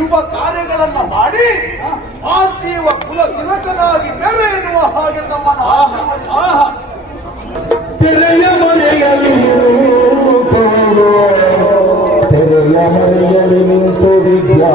ಯುವ ಕಾರ್ಯಗಳನ್ನು ಮಾಡಿ ಕುಲ ತಿಲಕನಾಗಿ ನೆಲೆ ಎನ್ನುವ ಹಾಗೆ ಆಹಾರ ತೆರಳ ಮನೆಯಲ್ಲಿ ತೆರೆ ಮನೆಯಲ್ಲಿ ನಿಂತು ವಿದ್ಯಾ